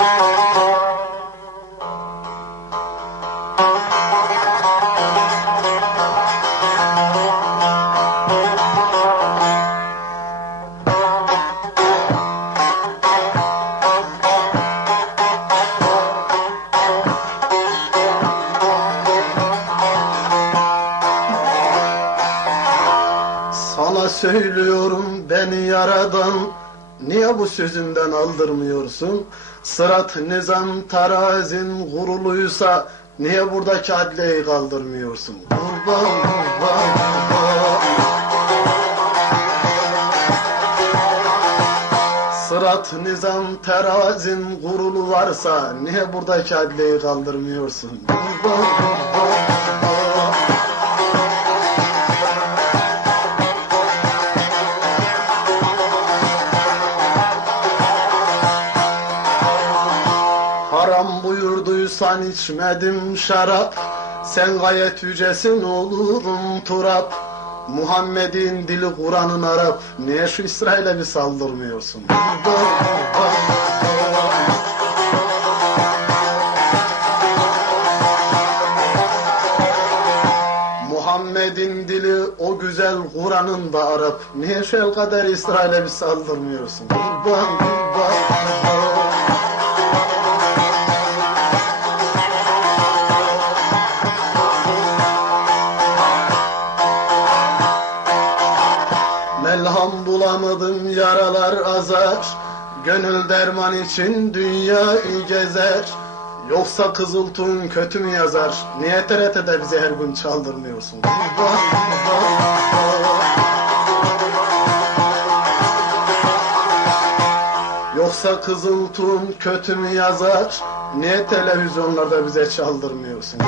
Sana söylüyorum beni yaradan Niye bu sözünden aldırmıyorsun? Sırat nizam terazin kuruluysa Niye buradaki adliyeyi kaldırmıyorsun? Kurban, kurban. Sırat nizam terazin kurulu varsa Niye buradaki adliyeyi kaldırmıyorsun? Kurban, kurban. Buyurduysan içmedim şarap Sen gayet yücesin olurum turap Muhammed'in dili Kur'an'ın Arap Niye şu İsrail'e bir saldırmıyorsun? Muhammed'in dili o güzel Kur'an'ın da Arap Niye şu el kadar İsrail'e bir saldırmıyorsun? Kurban, kurban. Melham bulamadım yaralar azar Gönül derman için dünyayı gezer Yoksa Kızıltun kötü mü yazar Niye TRT'de bize her gün çaldırmıyorsun. Yoksa Kızıltun kötü mü yazar Niye televizyonlarda bize çaldırmıyorsun.